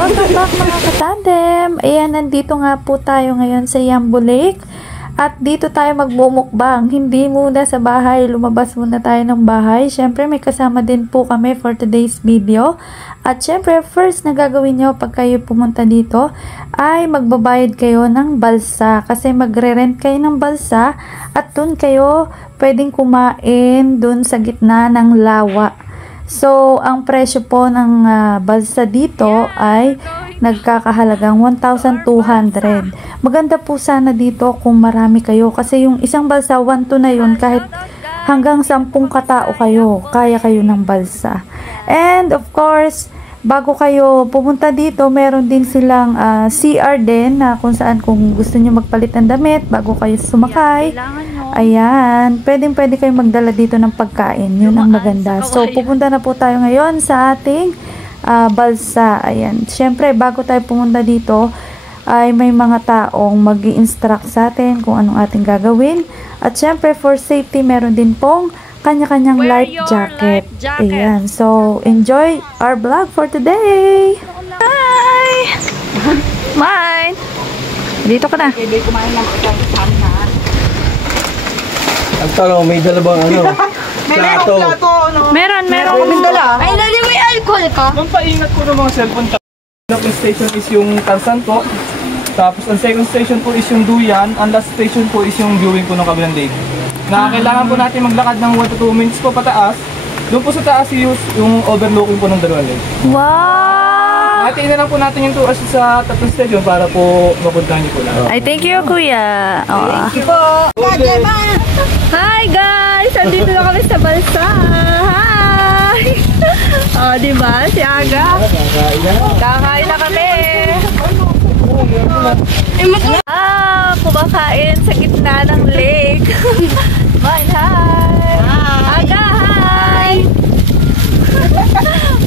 Welcome back mga katandem. Ayan, nandito nga po tayo ngayon sa Yambo Lake. At dito tayo magmumukbang. Hindi muna sa bahay. Lumabas muna tayo ng bahay. Syempre may kasama din po kami for today's video. At syempre first na gagawin nyo pag kayo pumunta dito ay magbabayad kayo ng balsa. Kasi magre-rent kayo ng balsa at dun kayo pwedeng kumain dun sa gitna ng lawa. So, ang presyo po ng balsa dito ay nagkakahalagang 1,200. Maganda po sana dito kung marami kayo kasi yung isang balsa 1,200 na yun kahit hanggang 10 katao kayo, kaya kayo ng balsa. And of course, bago kayo pumunta dito, meron din silang CR din na kung saan kung gusto nyo magpalit ng damit bago kayo sumakay. Ayan, pwede kayo magdala dito ng pagkain. Yun ang maganda. So, pupunta na po tayo ngayon sa ating balsa. Ayan, syempre bago tayo pumunta dito ay may mga taong mag-i-instruct sa atin kung anong ating gagawin. At syempre for safety, meron din pong kanya-kanyang life jacket. Ayan, so enjoy our vlog for today. Hi! Mine! Dito ka na. Ang tanong, may dala bang ano? Plato. Meron. Ay, nani may alcohol ka? Pampaingat ko ng mga cellphone. Ang station is yung Tarsan po. Tapos ang second station po is yung Duyan. Ang last station po is yung viewing po ng kabilang day. Na kailangan po natin maglakad ng 1 to 2 minutes po pataas. Doon po sa taas yung overlooking po ng dalawang lane. Wow! At ina lang po natin yung tours sa tatlong station para po mapuntahan niyo po lang. Ay, thank you, kuya. Thank you po. Hi, guys! Andito na kami sa balsa. Hi! Oh, diba? Si Aga. Kakain na kami. Kumakain sa gitna ng lake. Bye, hi! Aga, hi!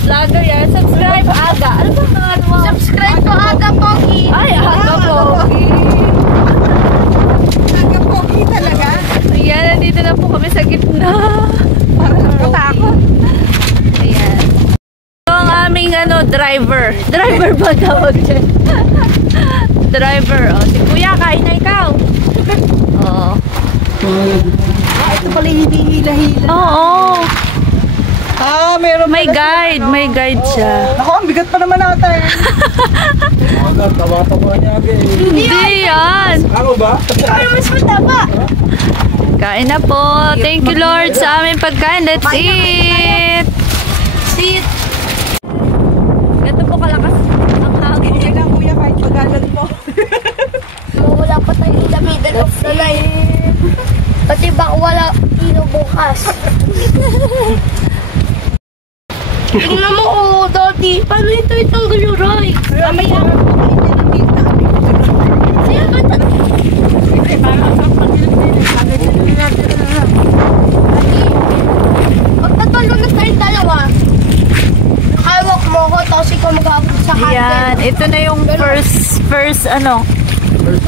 Vlogger yan. Subscribe, Aga. Ano ba naman mo? Subscribe po, Aga Pogi. Ay, Aga Pogi. Aga Pogi talaga? Ayan, nandito na po kami sa gitna. Parang nakatakot. Ayan. Ito ang aming driver. Driver ba tawag dyan? Driver. O, si Kuya, kain na ikaw. Oo. Ito pala hindi hila-hila. Oo. Meron May guide. May guide siya. Ako, ang bigat pa naman natin. Tawa-tawa niya agad. Hindi yan. Ano ba? Pero mas mataba. Kain na po. Thank you, Lord, sa aming pagkain. Let's eat. Sit. Ganito po kalakas ang hangin. Okay lang, kuya, kahit pagalan po. Wala pa tayo in the middle of the night. Pati baka wala ino bukas. Tingnan mo, Dodi. Paano ito itanggal yung right? Mamaya. Siya ba ito? Magtatalo na tayo dalawa. Hawak mo ko, tapos ikaw mag-abot sa handle. Ayan. Ito na yung first First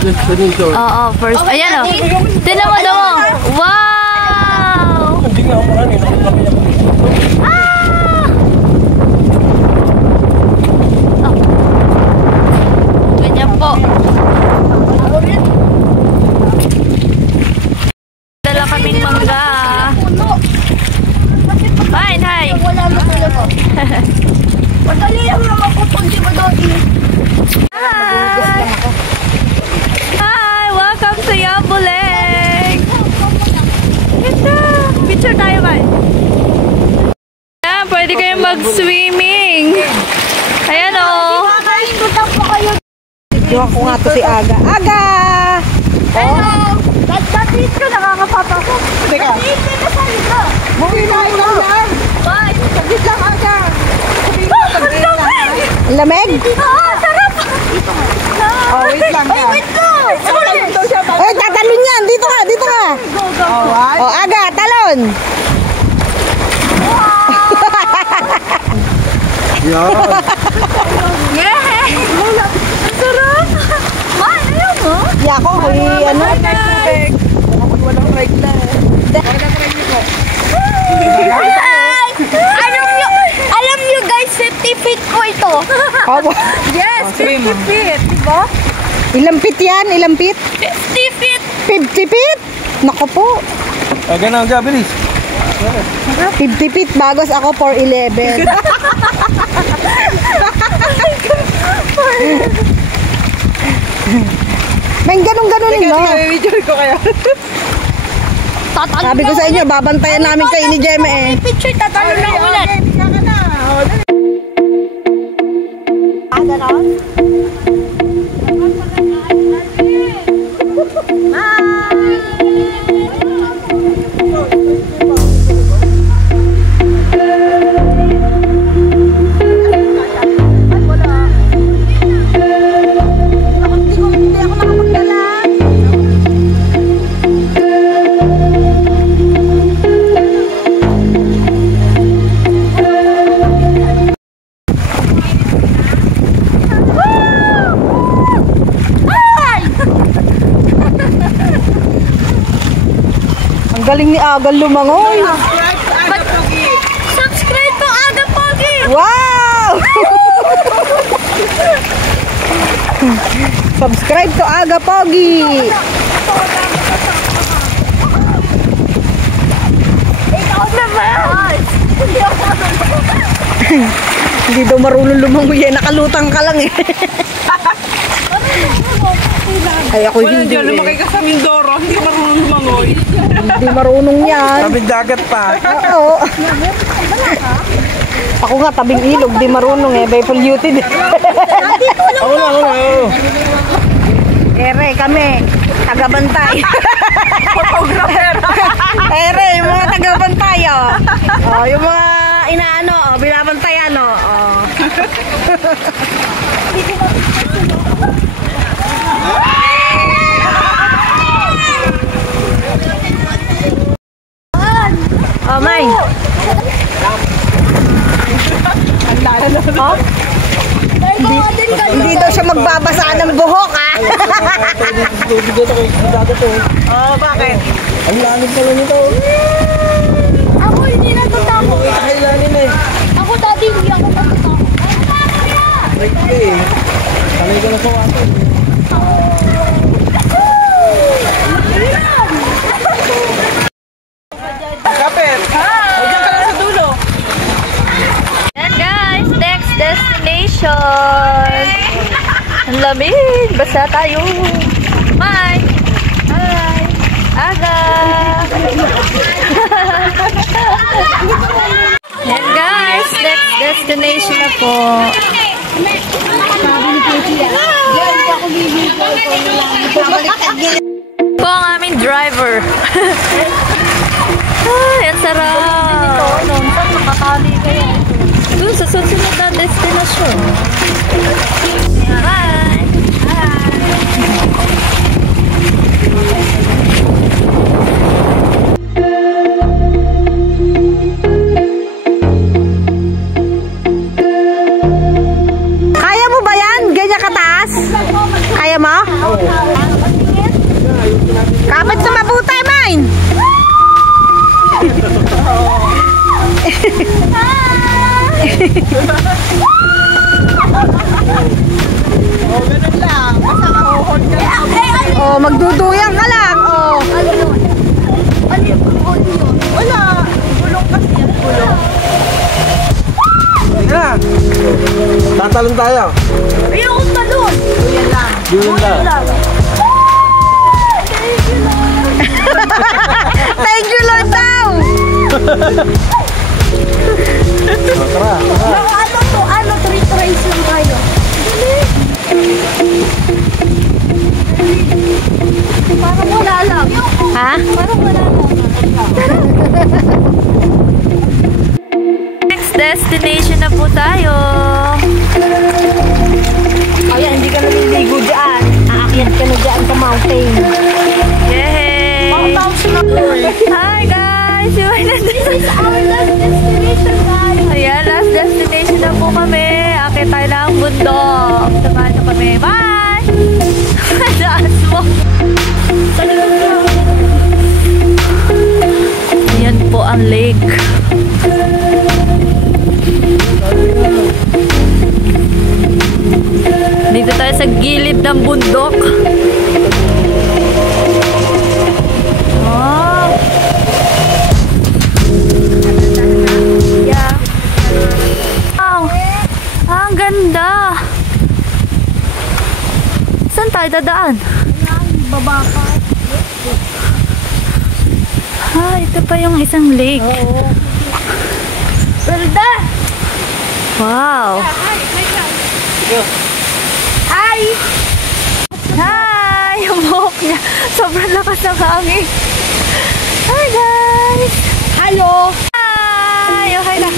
destination. Oo, first. Ayan o. Tinan mo daw. Wow! Hindi nga ako marami. Ganyan po. Dala kaming mangga. Fine, hi. Wala mo talaga. Madali lang naman po pag di mo Dodi. Hi! Hi! Welcome to Yambo Lake! Ganda! Picture tayo ba? Ayan, pwede kayong mag-swimming. Ayan o. Diwa ko nga to si Aga. Aga! Hello! Ba't-batit ko nakakapapa ko? Teka. Ba't-batit ka sa nito? Mungkin lang lang. Bye! Saglit lang, Aga. Sabihin ko, saglit lang. Ang lamig? Oo, sarap! Oh, wait lang ka. Wait ko! Eh, tatalon yan! Dito ka, dito ka! Oh, Aga, talon! Yan. Yeah! Ang sarap! Man, ayaw mo? Di ako, ano? Walang right na. Walang right na po. Alam nyo guys, 50 feet po ito. Aba, Yes, sige, 50 ma'am. feet. Diba? ilang feet yan? Ilang feet? 50 feet. 50 feet? Naku po. Ganun ka, bilis. 50 feet bagos ako 4'11". May ganun-ganunin mo. ko kaya. Sabi ko sa inyo, babantayan namin kayo ni Jeme eh. Picture, tatalo na ulit. Ang galing ni Agal lumangoy. Subscribe to Aga Pogi. Wow! Subscribe to Aga Pogi. Ikaw naman. Hindi daw marunong lumangoy eh. Nakalutang ka lang eh. Ay ako hindi eh. Lumaki ka sa Mindoro, hindi marunong lumangoy. Hindi marunong yan. Tabing dagat pa. Oo. Ako nga tabing ilog, di marunong eh. Bay polluted. Ako na. Ere kami, tagabantay. Photographer. Ere, yung mga tagabantay oh. Oh, yung mga inaano, oh, binabantayan oh. Oh, May. Oh? Hindi daw siya magbabasa ng buhok, ah. Oh, bakit? Ang lalim pala nito. Ako hindi natatakot. Ay, lalim eh. Ako dati hindi ako natatakot. Sanay ka na sa water. Kapit. Huwag ka lang sa dulo. And guys, next destination. Ang lamig. Basta tayo. Bye. Hi. Aga. And guys, next destination na po. Po ang aming driver. Ay, ang sarap. Makakali kaya. Doon sa susunod na destinasyon. Bye! Kaya mo ba yan? Ganyan kataas? Kaya mo? Kapit sa mabuti, Main! Oh, magduduyang ka lang. Oh. Ano yun? Ano yun? Wala. Gulong kasi yan. Gulong. Teka. Tatalon tayo. Ayoko talon. Yan lang. Yun lang. Thank you, Lord daw. Tara. Ano to? Ano? 3 tries lang kayo. Parang wala lang. Ha? Parang wala lang. Next destination na po tayo. Ayan, hindi ka naliligo dyan. Aakyat ka na dyan sa mountain. Yay! Hi guys! You are na This is our last destination, guys. Ayan, last destination na po kami. Akit tayo ng bundok. Samahan nyo kami. Bye! Daas mo. Ayan po ang lake. ganda. Saan tayo dadaan? Baba ka. Ito pa yung isang lake. Oo. Berda! Wow. Hi! Hi! Yung buhok niya. Sobrang lakas ng hangin. Hi guys! Hello! Hi! Oh, hi na.